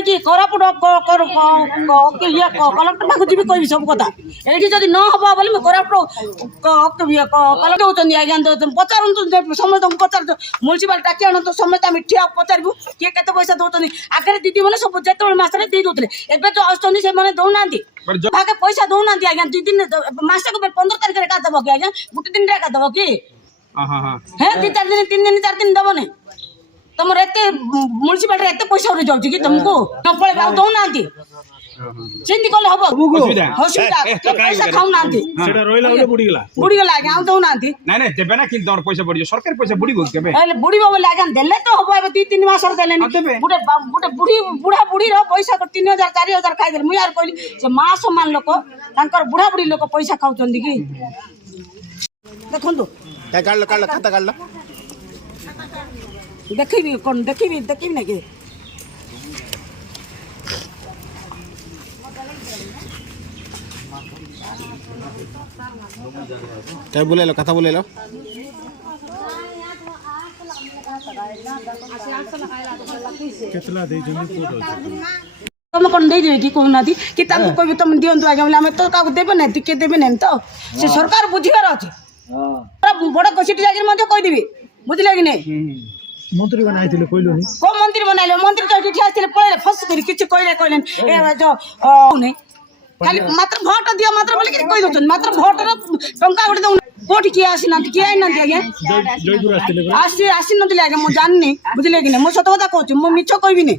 ଯାଇକି କୋରାପୁଟ ଇଏ କଲେକ୍ଟର ପାଖକୁ ଯିବି କହିବି ସବୁ କଥା ଏଠି ଯଦି ନ ହବ ବୋଲି ମୁଁ କୋରାପୁଟ କଲେକ୍ଟର ଦଉଛନ୍ତି ଆଜ୍ଞା ପଚାରନ୍ତୁ ସମସ୍ତଙ୍କୁ ପଚାରନ୍ତୁ ମ୍ୟୁନିସିପାଲ ଡାକି ଆଣନ୍ତୁ ସମସ୍ତେ ଆମେ ଠିଆ ପଚାରିବୁ କିଏ କେତେ ପଇସା ଦଉଛନ୍ତି ଆଗରେ ଦିଦି ମାନେ ସବୁ ଯେତେବେଳେ ମାସରେ ଦେଇ ଦଉଥିଲେ ଏବେ ଯୋଉ ଆସୁଛନ୍ତି ସେମାନେ ଦଉନାହାନ୍ତି ଭାগে ପଇସା ଦଉନାହାନ୍ତି ଆଜ୍ଞା 2 ଦିନ ମାସକୁ 15 ତାରିଖରେ ଏକା ଦେବ କି ଆଜ୍ଞା ଗୋଟେ ଦିନରେ ଏକା ଦେବ କି হ্যাঁ 2-4 দিন 3 দিন 4 দিন দেবো না তোমার এতে म्युनिसिपालिटी এতে পয়সা উড়ে যাচ্ছে কি তোমাকে নপলে বাউ দউ নান্তি সেন্তি কলে হবো অসুবিধা পয়সা খাও নান্তি সেটা রইলা বলে বুড়ি গলা আগে আউ দউ নান্তি নাই নাই দেবে না কিন্তু তোমার পয়সা পড়িছে সরকার পয়সা বুড়ি গো কেবে তাহলে বুড়িব বলে আগে দেলে তো হবো এবে 2-3 মাস আর দেলে বুড়ে বুড়ি বুড়ির পয়সা 3000 4000 খাই দেলে মুই আর কইলি যে মা সমান লোক তাঙ্কর বুড়া বুড়ি লোক পয়সা খাউচন্দি কি দেখন্তু কাটলো খাতা কাটলো देखी कौन देखी ना कि क्या बोले लो कथा बोले लो केतला दे जनी तुम कौन दे देबे कि कहना थी कि ताको कोई तुम दियंतु आगे बोले हमें तो काको देबे ना टिके देबे ना तो से सरकार बुझिबार अछि बड़ कसिटी जागिर मध्ये कहि देबी बुझले कि नहीं मंत्री बनाइथिले कइलोनी को मंत्री बनाइले मंत्री तो एठी आस्थिले पळेले फस करी किछ कइलेन ए जो नै खाली मात्र भोट दियो मात्र बोले कि कहि दछन मात्र भोट र टंका उडे दउ कोठी की आसी ना कि आइ ना आगे जयपुर आस्थिले आसी नथिले आगे मो जाननी बुझले कि नहीं मो सत कथा कहछु मो मिछ कहबी नहीं।